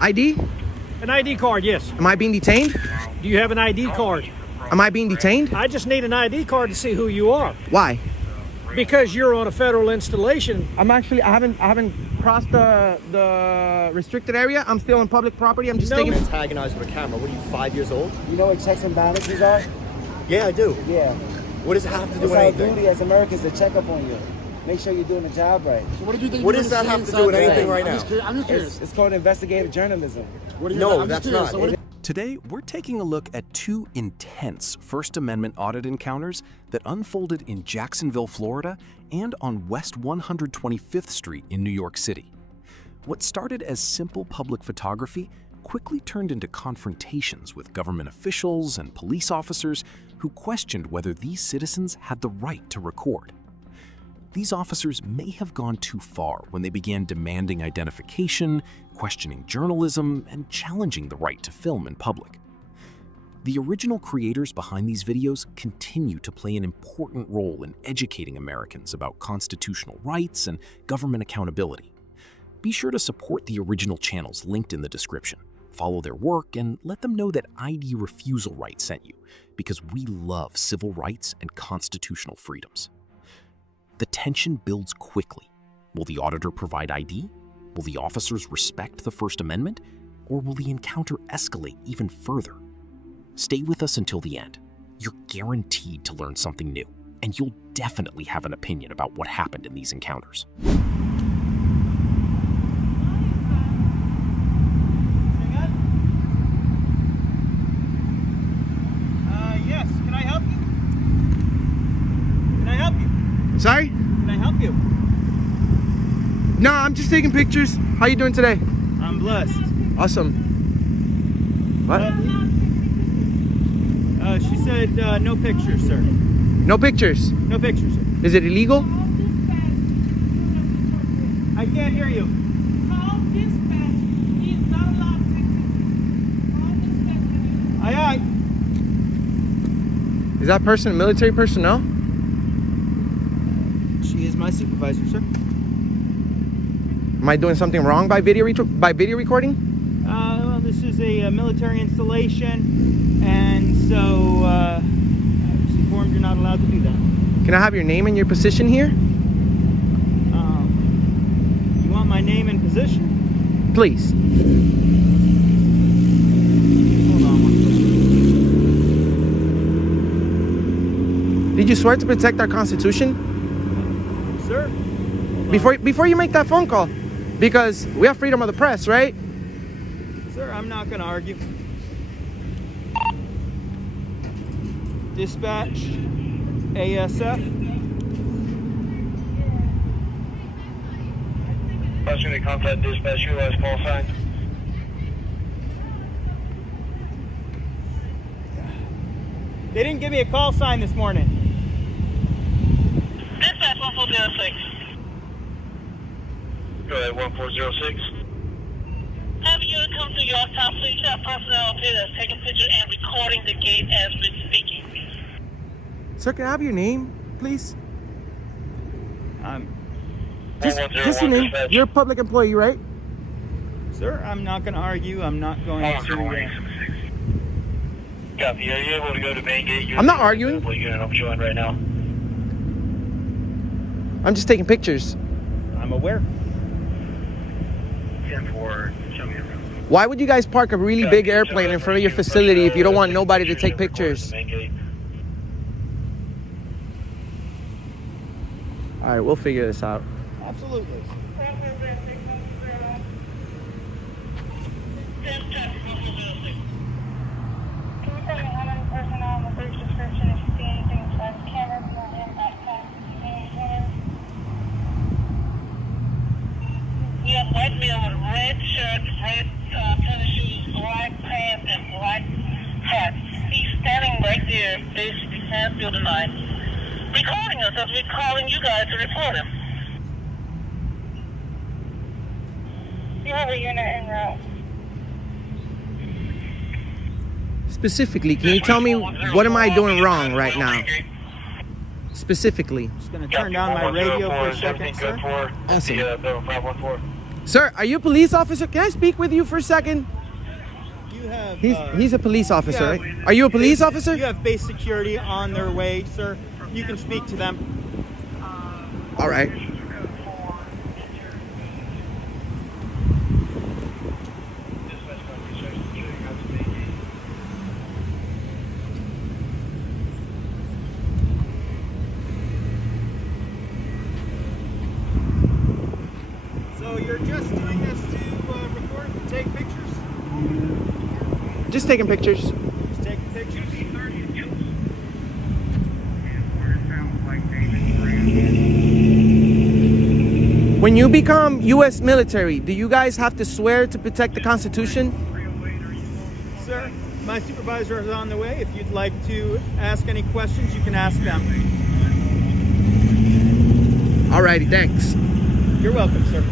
ID? An ID card, yes. Am I being detained? Do you have an ID card? Am I being detained? I just need an ID card to see who you are. Why? Because you're on a federal installation. I haven't crossed the restricted area. I'm still on public property. I'm just taking. Antagonized with a camera. What are you, 5 years old? You know what checks and balances are? Yeah, I do. Yeah. What does it have to do It's with our anything? duty as Americans to check up on you. Make sure you're doing the job right. So what did you think? What does that have to do with anything right now? I'm just curious. It's called investigative journalism. No, that's not. Today, we're taking a look at two intense First Amendment audit encounters that unfolded in Jacksonville, Florida, and on West 125th Street in New York City. What started as simple public photography quickly turned into confrontations with government officials and police officers who questioned whether these citizens had the right to record. These officers may have gone too far when they began demanding identification, questioning journalism, and challenging the right to film in public. The original creators behind these videos continue to play an important role in educating Americans about constitutional rights and government accountability. Be sure to support the original channels linked in the description, follow their work, and let them know that ID Refusal Right sent you, because we love civil rights and constitutional freedoms. The tension builds quickly. Will the auditor provide ID? Will the officers respect the First Amendment? Or will the encounter escalate even further? Stay with us until the end. You're guaranteed to learn something new, and you'll definitely have an opinion about what happened in these encounters. Yes. Can I help you? Can I help you? Sorry? Can I help you? No, I'm just taking pictures. How you doing today? I'm blessed. Awesome. What? She said no pictures, sir. No pictures. No pictures, sir. Is it illegal? I can't hear you. Call dispatch. He is not allowed to take pictures. Call dispatch. Aye, aye. Is that person military personnel? She is my supervisor, sir. Am I doing something wrong by video recording? Well, this is a military installation, and so I was informed you're not allowed to do that. Can I have your name and your position here? You want my name and position? Please. Hold on one second. Did you swear to protect our Constitution? Sir? Before you make that phone call, because we have freedom of the press, right? Sir, I'm not going to argue. Dispatch, ASF. That's going to contact dispatch, utilize call sign. They didn't give me a call sign this morning. Dispatch 1406. Go ahead, 1406. Have you come to your top please have personnel up here that's taking pictures and recording the gate as we're speaking. Sir, can I have your name, please? Just 111 your name. dispatch. You're a public employee, right? Sir, I'm not going to argue. I'm not going to... Copy. Are you able to go to main gate? I'm not arguing. Unit I'm showing right now. I'm just taking pictures. I'm aware. 10-4, show me around. Why would you guys park a really big airplane in front of your facility if you don't want nobody to take pictures? Main gate. All right, we'll figure this out. Absolutely. We have white male with red shirt, red tennis shoes, black pants, and black hat. He's standing right there, basically past building 9, recording us as we're calling you guys to report him. You have a unit en route. Specifically, can you tell me what am I doing wrong right now? Specifically. Just going to turn down my radio for a second, sir. Awesome. 514. Sir, are you a police officer? Can I speak with you for a second? You have. He's a police officer, yeah, right? Are you a police officer? You have base security on their way, sir. You can speak to them. All right. So you're just doing this to record and take pictures? Just taking pictures. Just taking pictures. When you become U.S. military, do you guys have to swear to protect the Constitution? Sir, my supervisor is on the way. If you'd like to ask any questions, you can ask them. Alrighty, thanks. You're welcome, sir.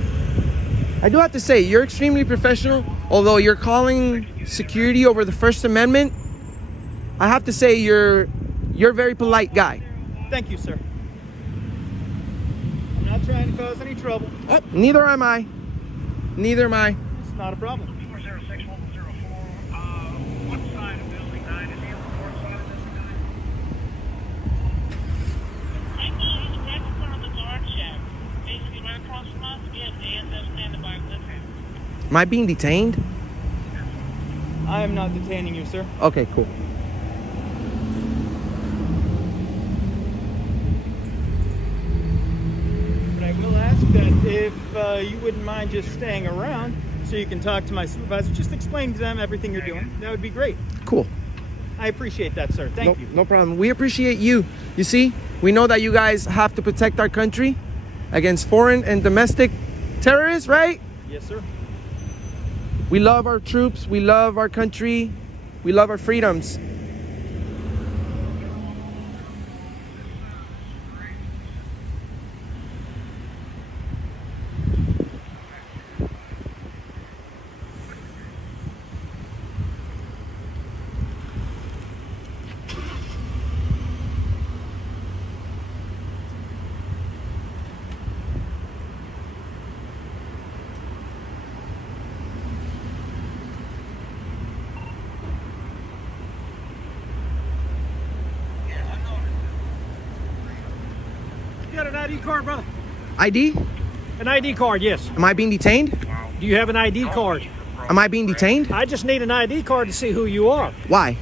I do have to say, you're extremely professional. Although you're calling security over the First Amendment, I have to say you're a very polite guy. Thank you, sir. I'm not trying to cause any trouble. Oh, neither am I. Neither am I. It's not a problem. 406-104. What side of building 9 is he on the north side of building 9? Right now, he's right in front of the guard shack. Basically, right across from us, we have ASF standing by with him. Am I being detained? I am not detaining you, sir. Okay, cool. But I will ask that if you wouldn't mind just staying around so you can talk to my supervisor, just explain to them everything you're doing. That would be great. Cool. I appreciate that, sir. Thank you. No problem. We appreciate you. You see, we know that you guys have to protect our country against foreign and domestic terrorists, right? Yes, sir. We love our troops. We love our country. We love our freedoms. You got an ID card, brother? ID? An ID card, yes. Am I being detained? Do you have an ID card? Am I being detained? I just need an ID card to see who you are. Why?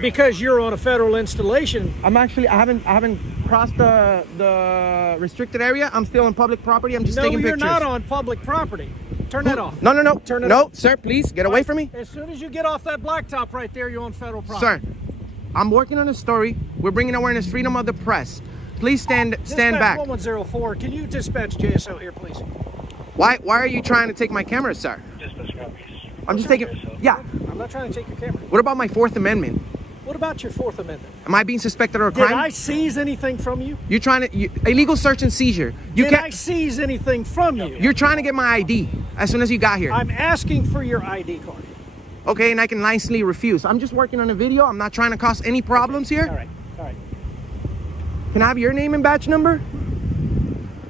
Because you're on a federal installation. I haven't crossed the restricted area. I'm still in public property. I'm just No, taking you're pictures. not on public property. Turn that off. No. Turn it No, off. sir, please get away from me. As soon as you get off that blacktop right there, you're on federal property. Sir, I'm working on a story. We're bringing awareness, freedom of the press. Please stand back. 1104, can you dispatch JSO here, please? Why are you trying to take my camera, sir? I'm just taking. Yeah. I'm not trying to take your camera. What about my Fourth Amendment? What about your Fourth Amendment? Am I being suspected of a Did crime? I seize anything from you? You're trying to illegal search and seizure. You Did I can't. seize anything from you? You're trying to get my ID as soon as you got here. I'm asking for your ID card. Okay, and I can nicely refuse. I'm just working on a video. I'm not trying to cause any problems here. All right. Can I have your name and badge number?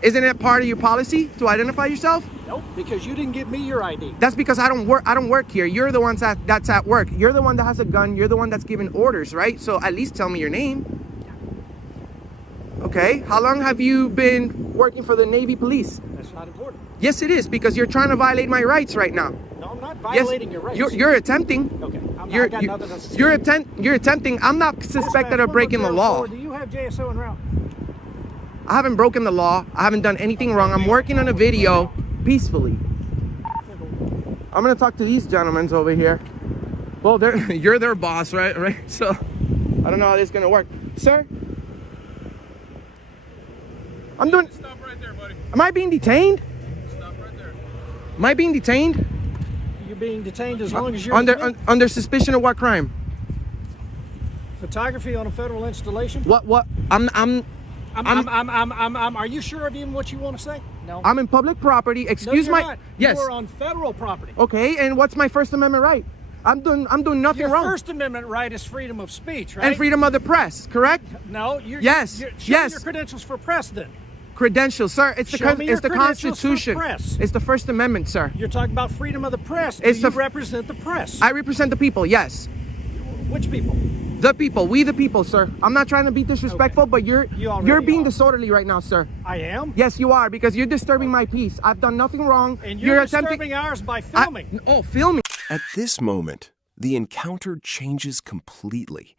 Isn't it part of your policy to identify yourself? Nope, because you didn't give me your ID. That's because I don't work here. You're the one that's at work. You're the one that has a gun. You're the one that's giving orders, right? So at least tell me your name. Okay. How long have you been working for the Navy Police? That's not important. Yes, it is, because you're trying to violate my rights right now. No, I'm not violating your rights. You're attempting. Okay. I You're got nothing else to say. you're attempting. I'm not suspected of breaking the law. Do you have JSO en route? I haven't broken the law. I haven't done anything wrong. I'm working on a video peacefully. I'm gonna talk to these gentlemen over here. Well, you're their boss, right? Right. So I don't know how this is gonna work, sir. I'm doing. Stop right there, buddy. Am I being detained? Stop right there. Am I being detained? You're being detained as long as you're Under suspicion of what crime? photography on a federal installation. What? Are you sure of even what you want to say? No. I'm in public property. Excuse no, you're my. not. Yes. You are on federal property. Okay, and what's my First Amendment right? I'm doing nothing Your wrong. First Amendment right is freedom of speech, right? And freedom of the press, correct? No. Yes. Show Yes. me your credentials for press then. Credentials, sir. It's Show me your the credentials for Constitution. press. It's the First Amendment, sir. You're talking about freedom of the press. Do It's you the- represent the press? I represent the people. Yes, Which people? the people. We the people, sir. I'm not trying to be disrespectful, but You already you're being are. disorderly right now, sir. I am. Yes, you are, because you're disturbing my peace. I've done nothing wrong. And you're attempting. disturbing ours by filming. Filming. At this moment, the encounter changes completely.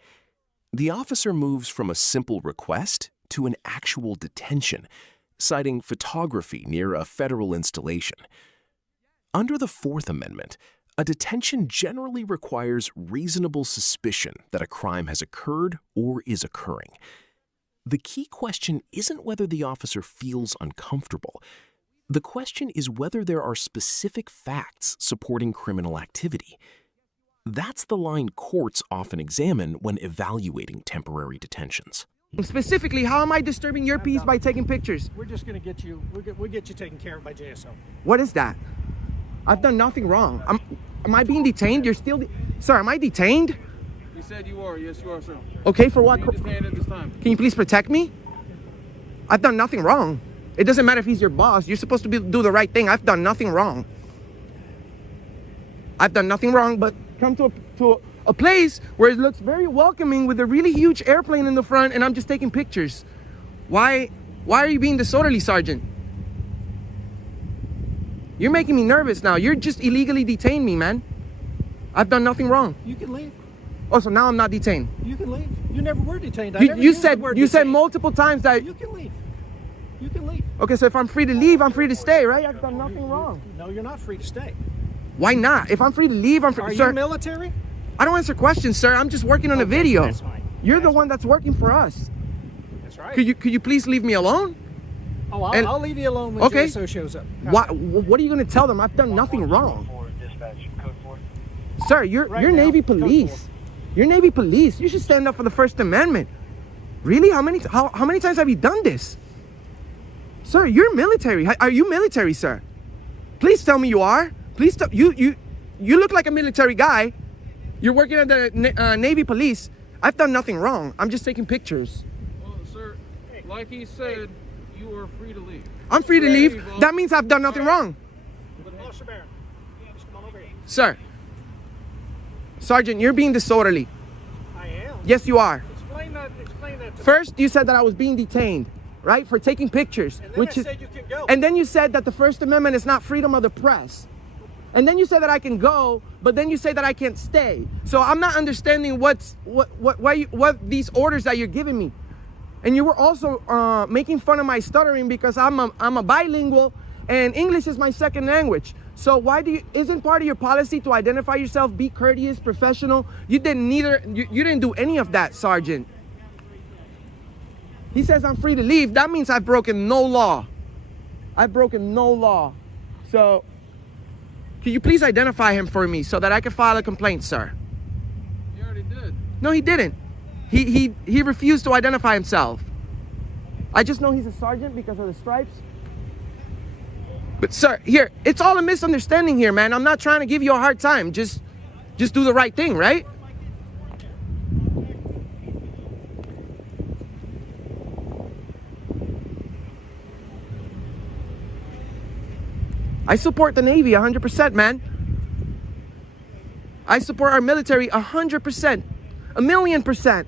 The officer moves from a simple request to an actual detention, citing photography near a federal installation. Under the Fourth Amendment, a detention generally requires reasonable suspicion that a crime has occurred or is occurring. The key question isn't whether the officer feels uncomfortable. The question is whether there are specific facts supporting criminal activity. That's the line courts often examine when evaluating temporary detentions. Specifically, how am I disturbing your peace by taking pictures? We're just going to get you. We'll get you taken care of by JSO. What is that? I've done nothing wrong. Am I being detained? You're still, sir. Am I detained? You said you are. Yes, you are, sir. Okay, for what? You're detained at this time. Can you please protect me? I've done nothing wrong. It doesn't matter if he's your boss. You're supposed to do the right thing. I've done nothing wrong. I've done nothing wrong, but come to a place where it looks very welcoming with a really huge airplane in the front, and I'm just taking pictures. Why are you being disorderly, Sergeant? You're making me nervous now. You're just illegally detained me, man. I've done nothing wrong. You can leave. Oh, so now I'm not detained. You can leave. You never were detained. I You, never you used the said word you said detained. multiple times that. You can leave. You can leave. Okay, so if I'm free to leave, I'm free to stay, right? I've done nothing wrong. No, you're not free to stay. Why not? If I'm free to leave, I'm free. Are Sir, you military? I don't answer questions, sir. I'm just working on a video. That's fine. You're the one that's working for us. That's right. Could you please leave me alone? Oh, and- I'll leave you alone when Okay. JSO shows up. What are you going to tell them? I've done nothing wrong. Sir, you're Right now, Navy code police. 4. You're Navy police. You should stand up for the First Amendment. Really? How many times have you done this? Sir, you're military. Are you military, sir? Please tell me you are. Please tell you look like a military guy. You're working at the Navy police. I've done nothing wrong. I'm just taking pictures. Well, sir, like he said, you are free to leave. I'm free to leave. That means I've done nothing wrong. Officer Barron, just come on over here. Sir. Sergeant, you're being disorderly. I am. Yes, you are. Explain that to me. First, you said that I was being detained, right? For taking pictures. And then I said you can go. And then you said that the First Amendment is not freedom of the press. And then you said that I can go, but then you say that I can't stay. So I'm not understanding what these orders that you're giving me. And you were also making fun of my stuttering because I'm a bilingual and English is my second language. So isn't part of your policy to identify yourself, be courteous, professional? You didn't do any of that, Sergeant. He says I'm free to leave. That means I've broken no law. I've broken no law. So can you please identify him for me so that I can file a complaint, sir? You already did. No, he didn't. He refused to identify himself. I just know he's a sergeant because of the stripes. But sir, here, it's all a misunderstanding here, man. I'm not trying to give you a hard time. Just do the right thing, right? I support the Navy 100%, man. I support our military 100%. 1,000,000%.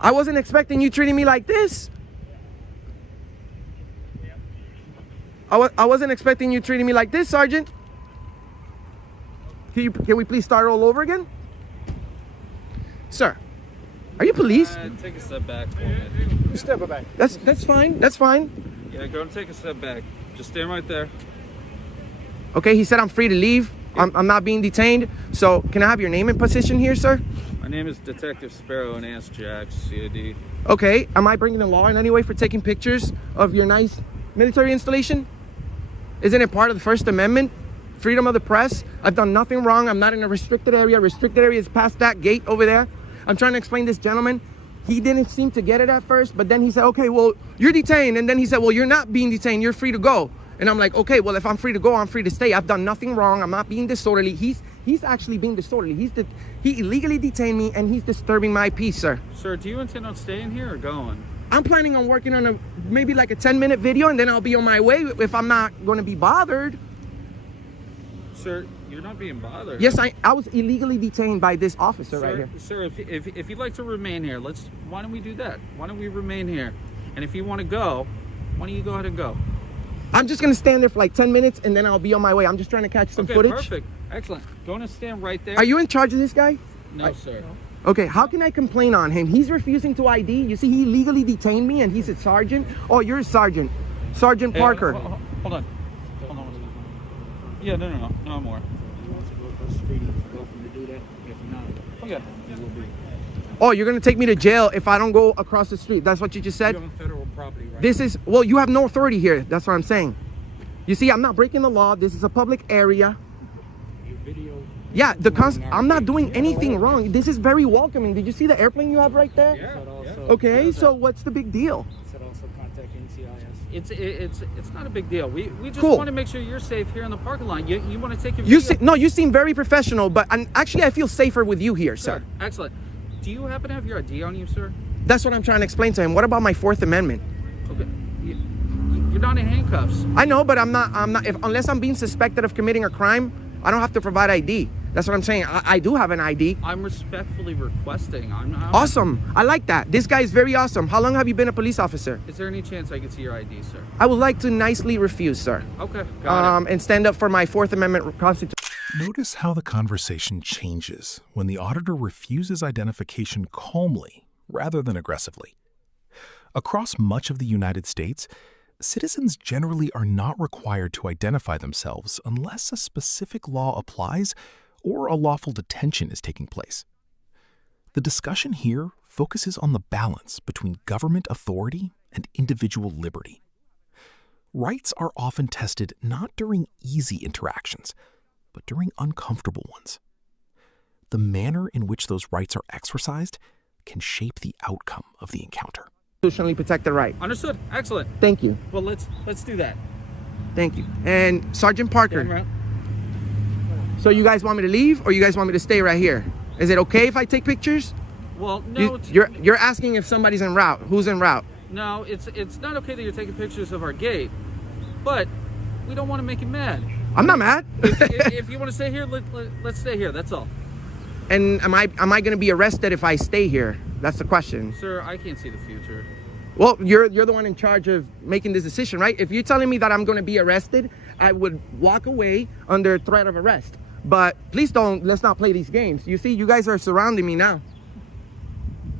I wasn't expecting you treating me like this. I wasn't expecting you treating me like this, Sergeant. Can we please start all over again? Sir, are you police? Take a step back for a minute. Step back. That's fine. That's fine. Yeah, go and take a step back. Just stand right there. Okay, he said I'm free to leave. I'm not being detained. So can I have your name and position here, sir? My name is Detective Sparrow and Ask Jax, CID. Okay, am I bringing the law in any way for taking pictures of your nice military installation? Isn't it part of the First Amendment? Freedom of the press? I've done nothing wrong. I'm not in a restricted area. Restricted area is past that gate over there. I'm trying to explain this gentleman. He didn't seem to get it at first, but then he said, okay, well, you're detained. And then he said, well, you're not being detained. You're free to go. And I'm like, okay, well, if I'm free to go, I'm free to stay. I've done nothing wrong. I'm not being disorderly. He's actually being disorderly. He illegally detained me and he's disturbing my peace, sir. Sir, do you intend on staying here or going? I'm planning on working on maybe like a 10-minute video, and then I'll be on my way if I'm not going to be bothered. Sir, you're not being bothered. Yes, I was illegally detained by this officer right here. Sir, if you'd like to remain here, why don't we do that? Why don't we remain here? And if you want to go, why don't you go ahead and go? I'm just going to stand there for like 10 minutes, and then I'll be on my way. I'm just trying to catch some footage. Perfect. Excellent. Going to stand right there. Are you in charge of this guy? No, sir. Okay, how can I complain on him? He's refusing to ID. You see, he legally detained me, and he's a sergeant. Oh, you're a sergeant. Sergeant Parker. Hold on. Yeah, no more. Okay. Oh, you're going to take me to jail if I don't go across the street. That's what you just said? You're on federal property, right? This is, well, you have no authority here. That's what I'm saying. You see, I'm not breaking the law. This is a public area. Yeah, I'm not doing anything wrong. This is very welcoming. Did you see the airplane you have right there? Yeah. Okay, so what's the big deal? It's not a big deal. We just Cool. want to make sure you're safe here in the parking lot. You want to take your You seem very professional, but actually I feel safer with you here, sir. Excellent. Do you happen to have your ID on you, sir? That's what I'm trying to explain to him. What about my Fourth Amendment? Okay. You're not in handcuffs. I know, but I'm not. Unless I'm being suspected of committing a crime, I don't have to provide ID. That's what I'm saying. I do have an ID. I'm respectfully requesting. Awesome. I like that. This guy is very awesome. How long have you been a police officer? Is there any chance I could see your ID, sir? I would like to nicely refuse, sir. Okay. Got it. And stand up for my Fourth Amendment Constitution. Notice how the conversation changes when the auditor refuses identification calmly rather than aggressively. Across much of the United States, citizens generally are not required to identify themselves unless a specific law applies or a lawful detention is taking place. The discussion here focuses on the balance between government authority and individual liberty. Rights are often tested not during easy interactions, but during uncomfortable ones. The manner in which those rights are exercised can shape the outcome of the encounter. Constitutionally protected right. Understood. Excellent. Thank you. Well, let's do that. Thank you. And Sergeant Parker. So you guys want me to leave, or you guys want me to stay right here? Is it okay if I take pictures? Well, no. You're asking if somebody's en route. Who's en route? No, it's not okay that you're taking pictures of our gate, but we don't want to make you mad. I'm not mad. if you want to stay here, let's stay here. That's all. And am I going to be arrested if I stay here? That's the question. Sir, I can't see the future. Well, you're the one in charge of making this decision, right? If you're telling me that I'm going to be arrested, I would walk away under threat of arrest. But please let's not play these games. You see, you guys are surrounding me now.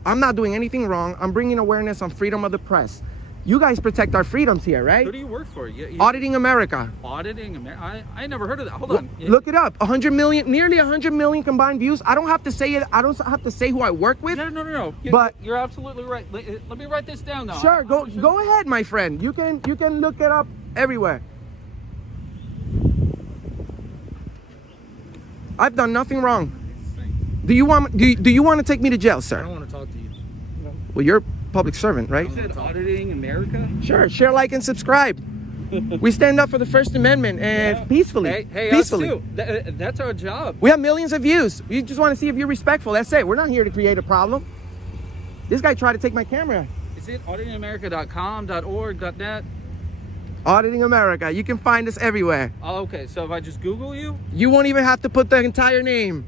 I'm not doing anything wrong. I'm bringing awareness on freedom of the press. You guys protect our freedoms here, right? Who do you work for? Auditing America. Auditing America? I never heard of that. Hold on. Look it up. 100 million, nearly 100 million combined views. I don't have to say it. I don't have to say who I work with. No. But you're absolutely right. Let me write this down now. Sure, go ahead, my friend. You can look it up everywhere. I've done nothing wrong. Do you want to take me to jail, sir? I don't want to talk to you. Well, you're a public servant, right? You said Auditing America? Sure. Share, like, and subscribe. We stand up for the First Amendment and peacefully. Hey, peacefully. us too. That's our job. We have millions of views. We just want to see if you're respectful. That's it. We're not here to create a problem. This guy tried to take my camera. Is it auditingamerica.com, .org, .net? Auditing America. You can find us everywhere. Oh, okay. So if I just Google you? You won't even have to put the entire name.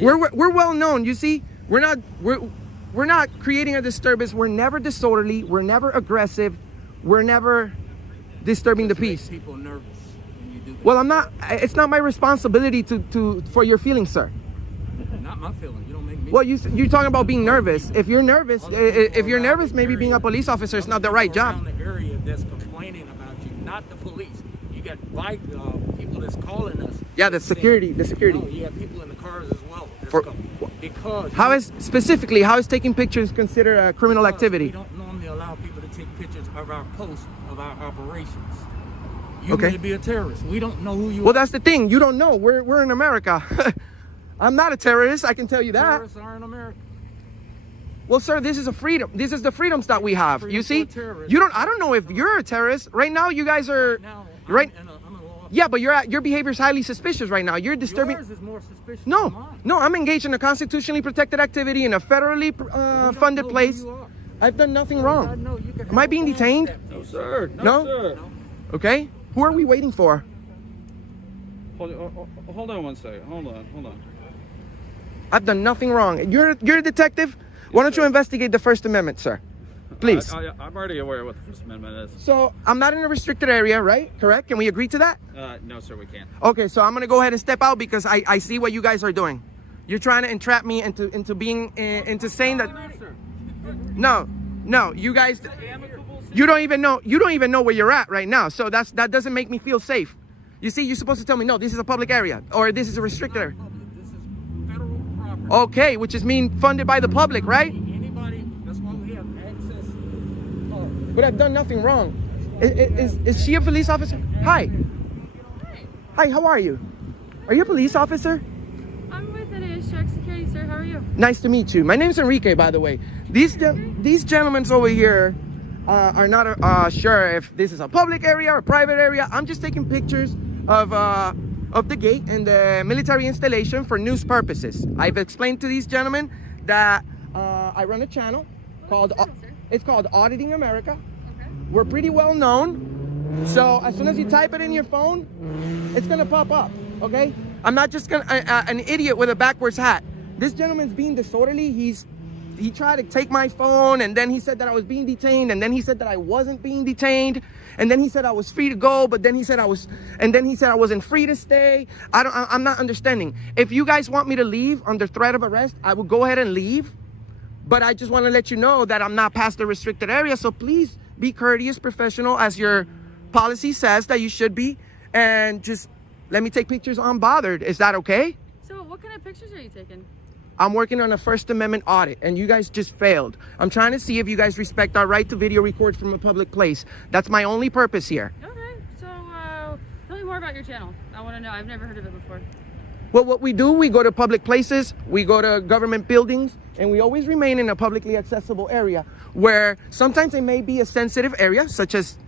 We're well known. You see, we're not creating a disturbance. We're never disorderly. We're never aggressive. We're never disturbing the peace. People nervous when you do that. Well, I'm not. It's not my responsibility for your feelings, sir. Not my feeling. You don't make me. Well, you're talking about being nervous. If you're nervous, maybe being a police officer is not the right job. Around the area that's complaining about you, not the police. You got people that's calling us. Yeah, the security. No, you got people in the cars as well. Because how is taking pictures considered a criminal activity? We don't normally allow people to take pictures of our posts of our operations. You Okay. may be a terrorist. We don't know who you are. Well, that's the thing. You don't know. We're in America. I'm not a terrorist. I can tell you that. Terrorists are in America. Well, sir, this is a freedom. This is the freedoms that we have. Freedom You see, for a terrorist. I don't know if you're a terrorist right now. You guys are Now, right. I'm a law Yeah, but your behavior is highly suspicious right now. You're disturbing. Yours is more suspicious than mine. No, I'm engaged in a constitutionally protected activity in a federally We don't funded know who place. you are. I've done nothing wrong. No, you can Am I being detained? No, sir. No? Sir. Okay. Who are we waiting for? Hold on one second. Hold on. I've done nothing wrong. You're a detective? Why don't you investigate the First Amendment, sir? Please. I'm already aware of what the First Amendment is. So I'm not in a restricted area, right? Correct? Can we agree to that? No, sir, we can't. Okay, so I'm gonna go ahead and step out because I see what you guys are doing. You're trying to entrap me into being into saying that. No, you guys. You don't even know where you're at right now. So that doesn't make me feel safe. You see, you're supposed to tell me no, this is a public area or this is a restricted area. This is federal property. Okay, which is being funded by the public, right? Anybody, that's why we have access. But I've done nothing wrong. Is she a police officer? Hi. Hi, how are you? Are you a police officer? I'm with NAS Security, sir. How are you? Nice to meet you. My name's Enrique, by the way. These gentlemen over here are not sure if this is a public area or a private area. I'm just taking pictures of the gate and the military installation for news purposes. I've explained to these gentlemen that I run a channel called it's called Auditing America. Okay. We're pretty well known, so as soon as you type it in your phone, it's gonna pop up. Okay, I'm not just gonna an idiot with a backwards hat. This gentleman's being disorderly. He tried to take my phone, and then he said that I was being detained, and then he said that I wasn't being detained, and then he said I was free to go, but then he said I wasn't free to stay. I'm not understanding. If you guys want me to leave under threat of arrest, I will go ahead and leave. But I just want to let you know that I'm not past the restricted area. So please be courteous, professional, as your policy says that you should be, and just let me take pictures unbothered. Is that okay? So what kind of pictures are you taking? I'm working on a First Amendment audit, and you guys just failed. I'm trying to see if you guys respect our right to video record from a public place. That's my only purpose here. Okay, so tell me more about your channel. I want to know. I've never heard of it before. Well, what we do, we go to public places, we go to government buildings, and we always remain in a publicly accessible area where sometimes it may be a sensitive area, such as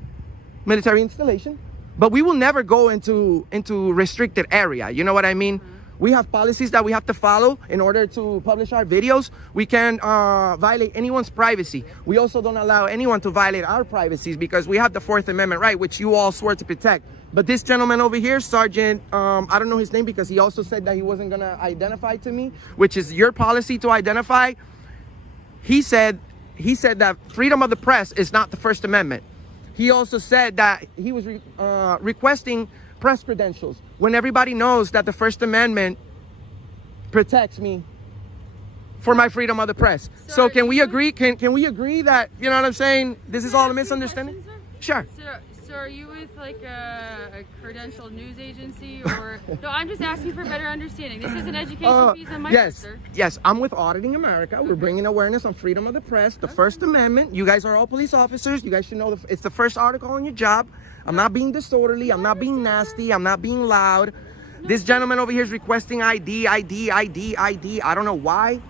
military installation, but we will never go into restricted area. You know what I mean? We have policies that we have to follow in order to publish our videos. We can't violate anyone's privacy. We also don't allow anyone to violate our privacies because we have the Fourth Amendment right, which you all swore to protect. But this gentleman over here, Sergeant, I don't know his name because he also said that he wasn't gonna identify to me, which is your policy to identify. He said that freedom of the press is not the First Amendment. He also said that he was requesting press credentials when everybody knows that the First Amendment protects me for my freedom of the press. So can we agree? Can we agree that, you know what I'm saying? This is all a misunderstanding? Sure. So are you with like a credentialed news agency or no? I'm just asking for better understanding. This is an education piece on my part, sir. Yes, I'm with Auditing America. We're bringing awareness on freedom of the press, the First Amendment. You guys are all police officers. You guys should know it's the first article on your job. I'm not being disorderly. I'm not being nasty. I'm not being loud. This gentleman over here is requesting ID. I don't know why.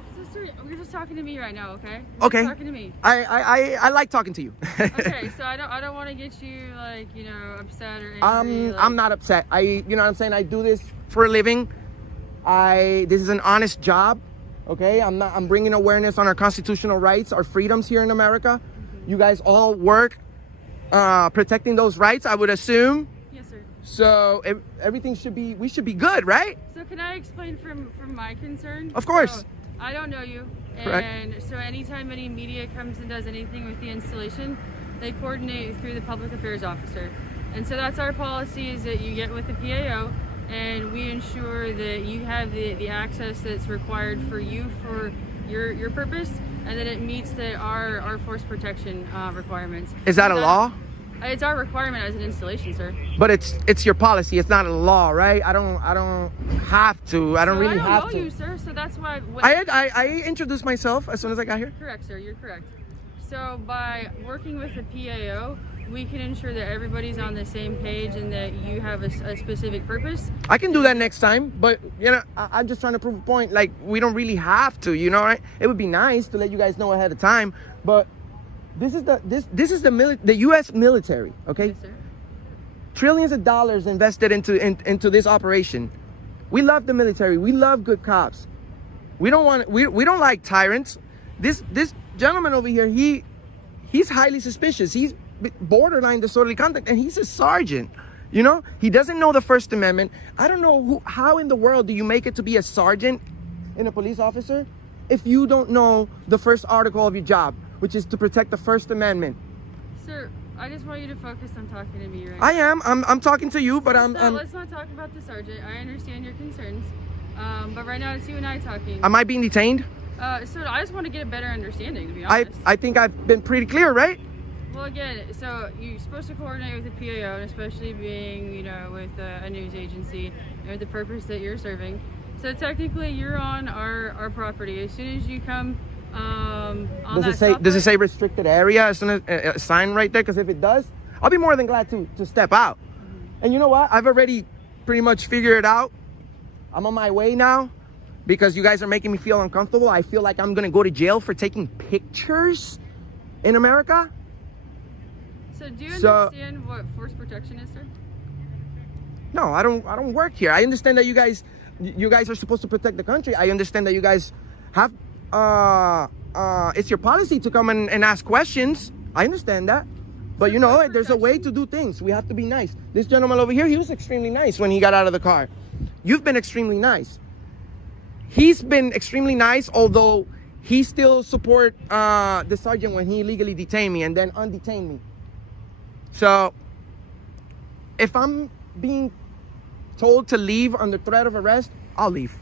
You're just talking to me right now, okay? Okay. Talking to me. I like talking to you. Okay, so I don't want to get you like, you know, upset or angry. I'm not upset. You know what I'm saying? I do this for a living. This is an honest job. Okay? I'm bringing awareness on our constitutional rights, our freedoms here in America. You guys all work protecting those rights, I would assume. Yes, sir. So we should be good, right? So can I explain from my concern? Of course. So, I don't know you, Correct. and so anytime any media comes and does anything with the installation, they coordinate through the public affairs officer. And so that's our policy, is that you get with the PAO and we ensure that you have the access that's required for you for your purpose, and that it meets our force protection requirements. Is that a law? It's our requirement as an installation, sir. But it's your policy. It's not a law, right? I don't have to. I don't really have to. I don't know you, sir. So that's why. I introduced myself as soon as I got here. Correct, sir. You're correct. So by working with the PAO, we can ensure that everybody's on the same page and that you have a specific purpose. I can do that next time, but you know, I'm just trying to prove a point. Like, we don't really have to, you know, right? It would be nice to let you guys know ahead of time, but this is the U.S. military, okay? Yes, sir. Trillions of dollars invested into this operation. We love the military. We love good cops. We don't like tyrants. This gentleman over here, he's highly suspicious. He's borderline disorderly conduct, and he's a sergeant. You know, he doesn't know the First Amendment. I don't know how in the world do you make it to be a sergeant and a police officer if you don't know the first article of your job, which is to protect the First Amendment. Sir, I just want you to focus on talking to me right I am. I'm talking to you, but let's not talk about the sergeant. I understand your concerns. But right now it's you and I talking. Am I being detained? So I just want to get a better understanding, to be honest. I think I've been pretty clear, right? Well, again, so you're supposed to coordinate with the PAO, and especially being, you know, with a news agency or the purpose that you're serving. So technically, you're on our property. As soon as you come on Does it say restricted area? As soon as a sign right there? Because if it does, I'll be more than glad to step out. And you know what? I've already pretty much figured it out. I'm on my way now because you guys are making me feel uncomfortable. I feel like I'm gonna go to jail for taking pictures in America. So do you understand what force protection is, sir? No, I don't work here. I understand that you guys are supposed to protect the country. I understand that you guys have it's your policy to come and ask questions. I understand that. But you know, there's a way to do things. We have to be nice. This gentleman over here, he was extremely nice when he got out of the car. You've been extremely nice. He's been extremely nice, although he still support the sergeant when he illegally detained me and then undetained me. So if I'm being told to leave under threat of arrest, I'll leave.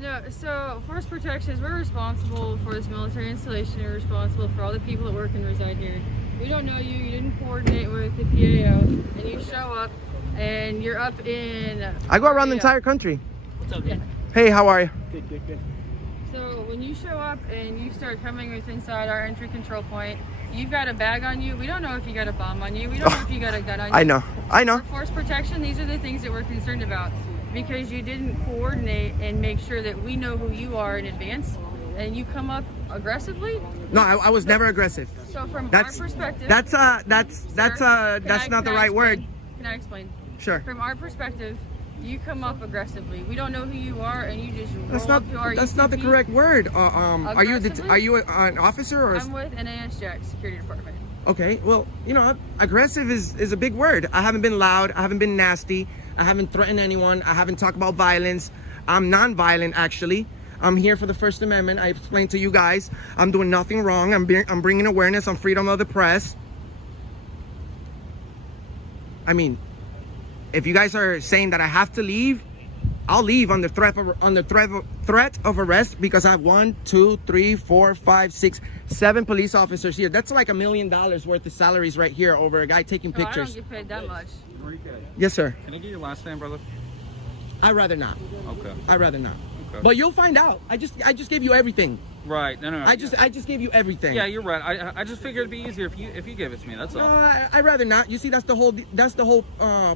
No, so force protection is we're responsible for this military installation. We're responsible for all the people that work and reside here. We don't know you. You didn't coordinate with the PAO, and you show up, and you're up in. I go around the entire country. What's up, man? Hey, how are you? Good. So when you show up and you start coming with inside our entry control point, you've got a bag on you. We don't know if you got a bomb on you. We don't know if you got a gun on you. I know. For force protection, these are the things that we're concerned about because you didn't coordinate and make sure that we know who you are in advance, and you come up aggressively. No, I was never aggressive. So from our perspective, that's not the right word. Can I explain? Sure. From our perspective, you come up aggressively. We don't know who you are, and you just That's roll up to our not the correct word. Are you an officer or? I'm with NAS Jack Security Department. Okay, well, you know, aggressive is a big word. I haven't been loud. I haven't been nasty. I haven't threatened anyone. I haven't talked about violence. I'm non-violent, actually. I'm here for the First Amendment. I explained to you guys. I'm doing nothing wrong. I'm bringing awareness on freedom of the press. I mean, if you guys are saying that I have to leave, I'll leave under threat of arrest because I have 1, 2, 3, 4, 5, 6, 7 police officers here. That's like $1 million worth of salaries right here over a guy taking pictures. I don't get paid that much. Yes, sir. Can I get your last name, brother? I'd rather not. Okay. I'd rather not. Okay. But you'll find out. I just gave you everything. Right. No. I just gave you everything. Yeah, you're right. I just figured it'd be easier if you gave it to me. That's all. I'd rather not. You see, that's the whole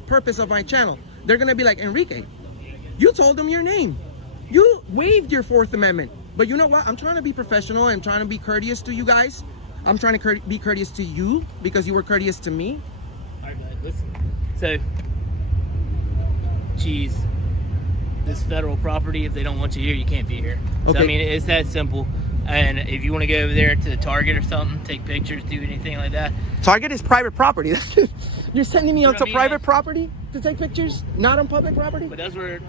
purpose of my channel. They're gonna be like, Enrique, you told them your name. You waived your Fourth Amendment. But you know what? I'm trying to be professional. I'm trying to be courteous to you guys. I'm trying to be courteous to you because you were courteous to me. All right, bud, listen. So, geez, this federal property, if they don't want you here, you can't be here. Okay. So, I mean, it's that simple. And if you want to go over there to the Target or something, take pictures, do anything like that. Target is private property. You're sending me onto private property to take pictures, not on public property? But that's where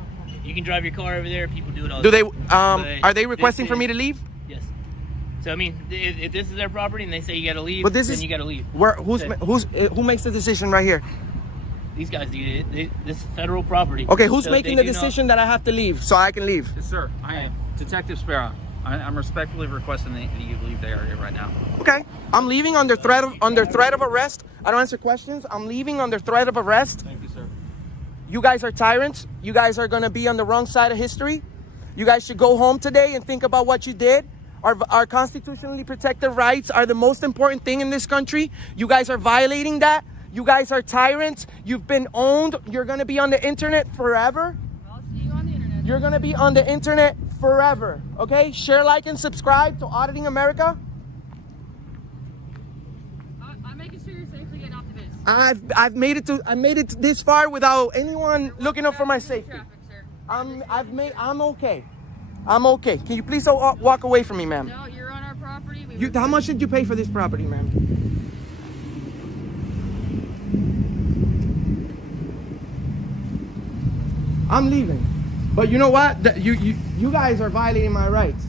you can drive your car over there. People do it all Do the they? time. Are they requesting for me to leave? Yes. So I mean, if this is their property and they say you got to leave, But this then is you got to leave. Who makes the decision right here? These guys do it. This is federal property. Okay, who's So making they the do decision that I have to leave so I can leave? Yes, sir. I am. Detective Sparrow. I'm respectfully requesting that you leave the area right now. Okay, I'm leaving under threat of arrest. I don't answer questions. I'm leaving under threat of arrest. Thank you, sir. You guys are tyrants. You guys are gonna be on the wrong side of history. You guys should go home today and think about what you did. Our constitutionally protected rights are the most important thing in this country. You guys are violating that. You guys are tyrants. You've been owned. You're gonna be on the internet forever. I'll see you on the internet. You're gonna be on the internet forever. Okay? Share, like, and subscribe to Auditing America. I'm making sure you're safely getting off the base. I've made it this far without anyone looking up for my safety. I'm okay. I'm okay. Can you please walk away from me, ma'am? No, you're on our property. We How much did you pay for this property, ma'am? I'm leaving. But you know what? You guys are violating my rights.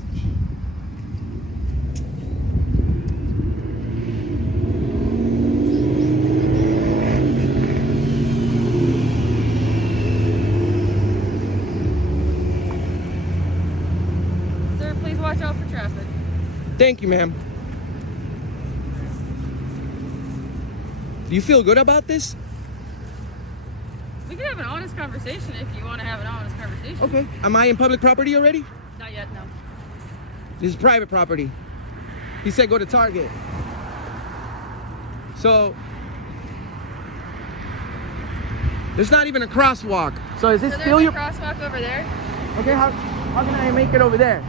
Sir, please watch out for traffic. Thank you, ma'am. Do you feel good about this? We can have an honest conversation if you want to have an honest conversation. Okay. Am I in public property already? Not yet, no. This is private property. He said go to Target. So there's not even a crosswalk. So is this So still there's your a crosswalk over there. Okay, how can I make it over there?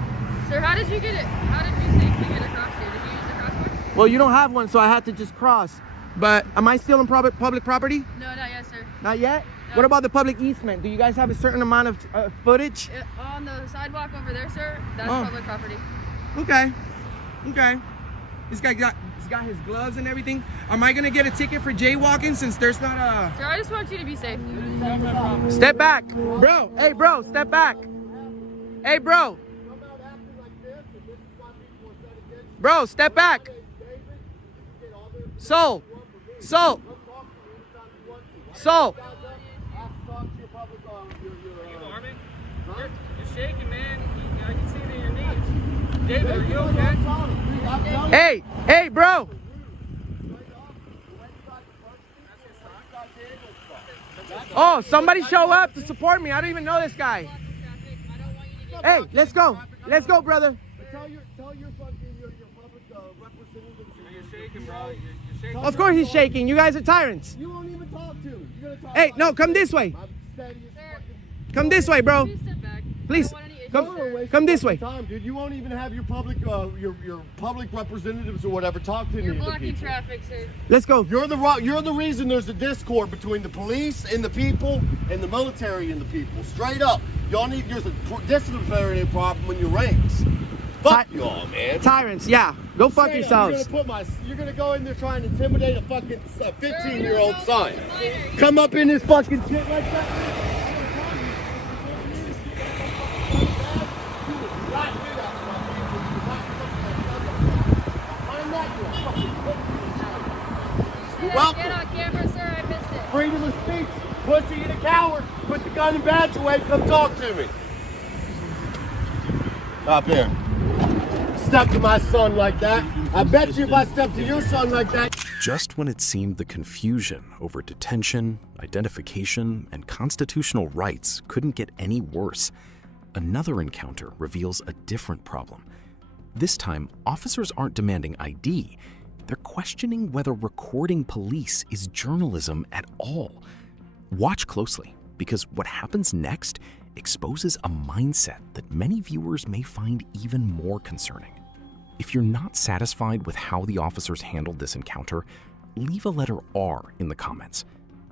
Sir, how did you get it? How did you safely get across here? Did you use the crosswalk? Well, you don't have one, so I had to just cross. But am I still in public property? No, not yet, sir. Not yet? No. What about the public easement? Do you guys have a certain amount of footage? On the sidewalk over there, sir, that's Oh. public property. Okay. Okay. This guy got his gloves and everything. Am I gonna get a ticket for jaywalking since there's not a... Sir, I just want you to be safe. Step back. Bro, hey bro, step back. Hey bro. Bro, step back. Soul. You're shaking, man. I can see it in your knees. David, are you okay? Hey, bro. Oh, somebody show up to support me. I don't even know this guy. Hey, let's go. Let's go, brother. Tell your public representatives. You're shaking, bro. You're shaking. Of course he's shaking. You guys are tyrants. You won't even talk to him. You're gonna talk Hey, no, come this way. Come this way, bro. Please, come this way. Time, dude. You won't even have your public representatives or whatever talk to You're any of the blocking people. traffic, sir. Let's go. You're the reason there's a discord between the police and the people and the military and the people. Straight up. There's a disciplinary problem in your ranks. Fuck y'all, man. Tyrants, yeah. Go fuck Straight up, yourselves. You're gonna go in there trying to intimidate a fucking 15-year-old son. Come up in this fucking shit like that. Welcome. Get on camera, sir. I missed it. Freedom of speech. Pussy and a coward. Put the gun and badge away. Come talk to me. Stop here. Step to my son like that. I bet you if I step to your son like that. Just when it seemed the confusion over detention, identification, and constitutional rights couldn't get any worse, another encounter reveals a different problem. This time, officers aren't demanding ID. They're questioning whether recording police is journalism at all. Watch closely, because what happens next exposes a mindset that many viewers may find even more concerning. If you're not satisfied with how the officers handled this encounter, leave a letter R in the comments.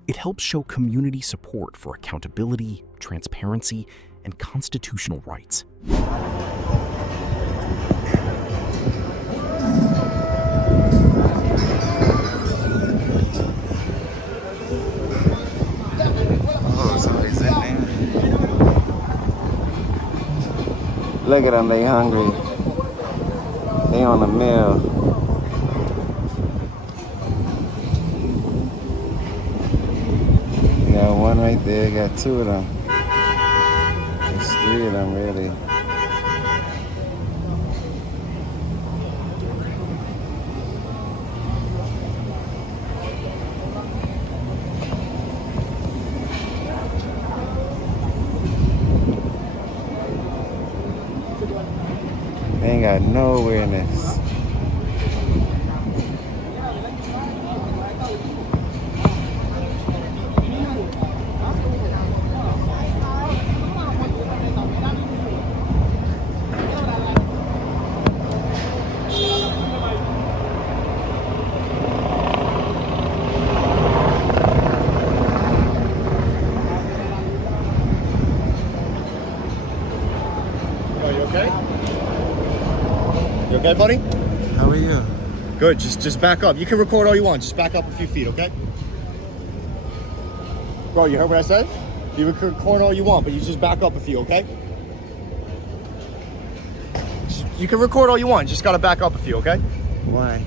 It helps show community support for accountability, transparency, and constitutional rights. Look at them, they hungry. They on a meal. Got one right there, got two of them. There's three of them really. They ain't got no awareness. Are you okay? You okay, buddy? How are you? Good. Just back up. You can record all you want. Just back up a few feet, okay? Bro, you heard what I said? You can record all you want, but you just back up a few, okay? You can record all you want. Just gotta back up a few, okay? Why?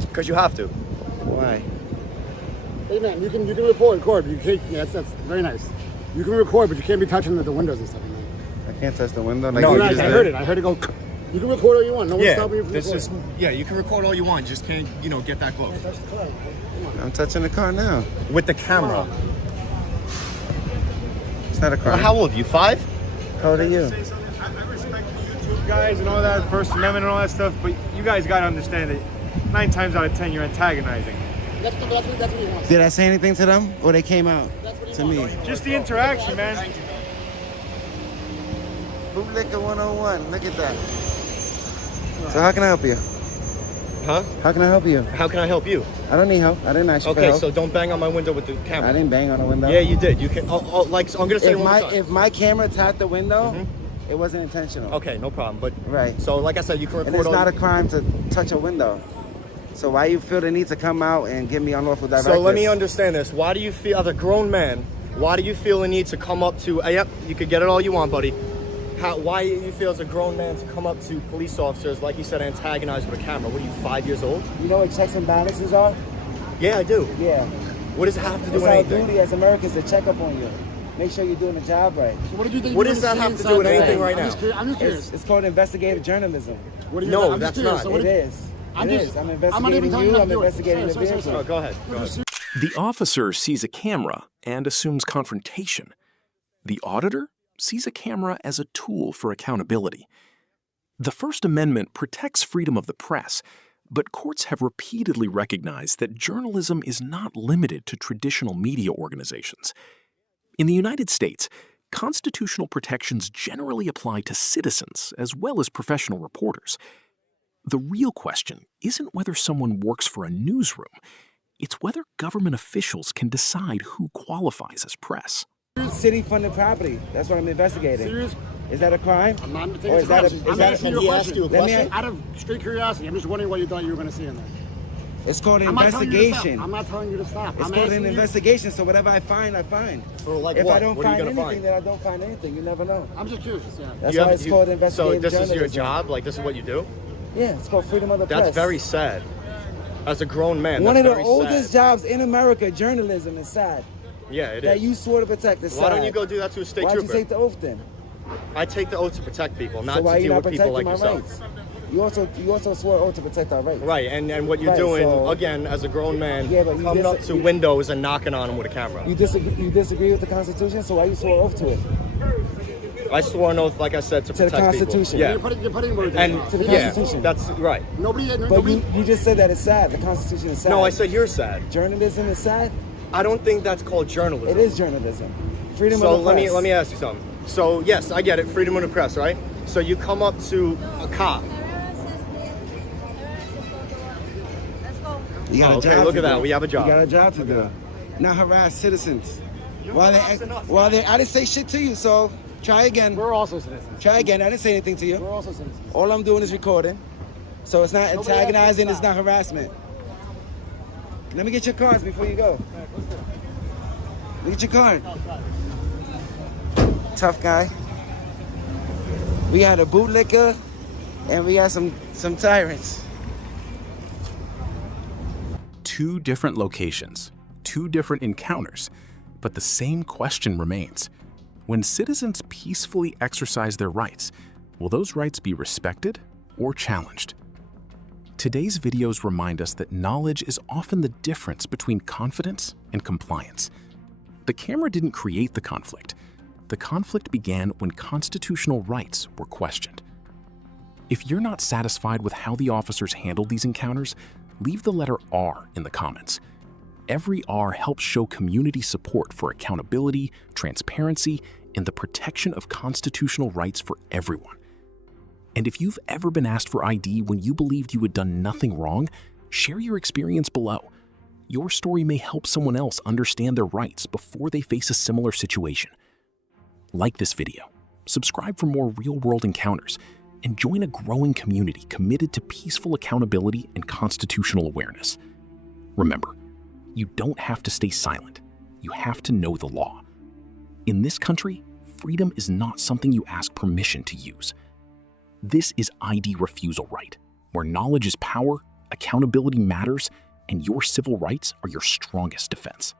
Because you have to. Why? Hey man, you can record, but you can't. Yeah, that's very nice. You can record, but you can't be touching the windows and stuff. Man. I can't touch the window. Like No, you I just heard did. it. I heard it go. You can record all you want. No one's Yeah, stopping you from this recording. is yeah. You can record all you want. Just can't get that close. Touch the car. Come on. I'm touching the car now. With the camera. It's not a crime. How old are you? 5? How old are you? I respect the YouTube guys and all that, First Amendment and all that stuff, but you guys got to understand that 9 times out of 10 you're antagonizing. That's what he wants. Did I say anything to them, or they came out to me? Just the interaction, man. Bootlicker 101. Look at that. So how can I help you? Huh? How can I help you? How can I help you? I don't need help. I didn't ask you for Okay, help. so don't bang on my window with the camera. I didn't bang on the window. Yeah, you did. You can. Like so I'm gonna say If it one my more time. if my camera tapped the window, it wasn't intentional. Okay, no problem. But Right. so like I said, you can record And it's all. not a crime to touch a window. So why you feel the need to come out and give me unlawful directives? So let me understand this. Why do you feel, as a grown man, why do you feel the need to come up to? Yep, you could get it all you want, buddy. Why do you feel as a grown man to come up to police officers, like you said, antagonize with a camera? What are you, 5 years old? You know what checks and balances are? Yeah, I do. Yeah. What does it have to do It's with our anything? duty as Americans to check up on you. Make sure you're doing the job right. So what did you think? What you does were that gonna have see to do with inside the anything van? right I'm now? just curious. I'm just curious. It's called investigative journalism. What do you No, I'm just that's curious. not. So what It did- is. I'm It just. is. I'm I'm not investigating even telling you. you I'm to do it. investigating the Sorry, sorry, vehicle. sorry. Go ahead. Go ahead. The officer sees a camera and assumes confrontation. The auditor sees a camera as a tool for accountability. The First Amendment protects freedom of the press, but courts have repeatedly recognized that journalism is not limited to traditional media organizations. In the United States, constitutional protections generally apply to citizens as well as professional reporters. The real question isn't whether someone works for a newsroom, it's whether government officials can decide who qualifies as press. City-funded property. That's what I'm investigating. Serious? Is that a crime? I'm not taking Or it is that a, serious. is I'm that asking a, you a asked you a question. question? Out of straight curiosity, I'm just wondering what you thought you were going to see in there. It's called an I'm not telling you to stop. investigation. I'm not telling you to stop. It's I'm called asking an you. investigation, so whatever I find, I find. For like If what? I don't What are you find gonna anything, find? then I don't find anything. You never know. I'm just curious. Yeah. That's You why have- it's you- called So investigative this is your journalism. job? Like this is what you do? Yeah, it's called freedom of the press. That's very sad. As a grown man, One of that's the very oldest sad. jobs in America, journalism, is sad. Yeah, it That is. you swore to protect is sad. Why don't you go do that to a state Why'd trooper? you take the oath then? I take the oath to protect people, not So why to are you deal not with people protecting like my yourself. rights? You also swore oath to protect our rights. Right, and what you're Right, doing, so- again, as a grown man, Yeah, but you coming up to windows and knocking on them with a camera. You disagree with the Constitution, so why you swore oath to it? I swore an oath, like I said, to To the protect Constitution. people. You're putting words in And your mouth. To the yeah, Constitution. that's right. Nobody. But you just said that it's sad. The Constitution is sad. No, I said you're sad. Journalism is sad? I don't think that's called journalism. It is journalism. Freedom So of the press. let me ask you something. So yes, I get it, freedom of the press, right? So you come up to a cop. You got a okay, job look to at that. do. We have a job. You got a job to do. Not harass citizens. While they, I didn't say shit to you, so try again. We're also citizens. Try again. I didn't say anything to you. We're also citizens. All I'm doing is recording. So it's not antagonizing, it's not harassment. Let me get your cards before you go. Look at your card. Tough guy. We got a bootlicker and we got some tyrants. Two different locations, two different encounters, but the same question remains. When citizens peacefully exercise their rights, will those rights be respected or challenged? Today's videos remind us that knowledge is often the difference between confidence and compliance. The camera didn't create the conflict. The conflict began when constitutional rights were questioned. If you're not satisfied with how the officers handled these encounters, leave the letter R in the comments. Every R helps show community support for accountability, transparency, and the protection of constitutional rights for everyone. And if you've ever been asked for ID when you believed you had done nothing wrong, share your experience below. Your story may help someone else understand their rights before they face a similar situation. Like this video, subscribe for more real-world encounters, and join a growing community committed to peaceful accountability and constitutional awareness. Remember, you don't have to stay silent. You have to know the law. In this country, freedom is not something you ask permission to use. This is ID refusal right, where knowledge is power, accountability matters, and your civil rights are your strongest defense.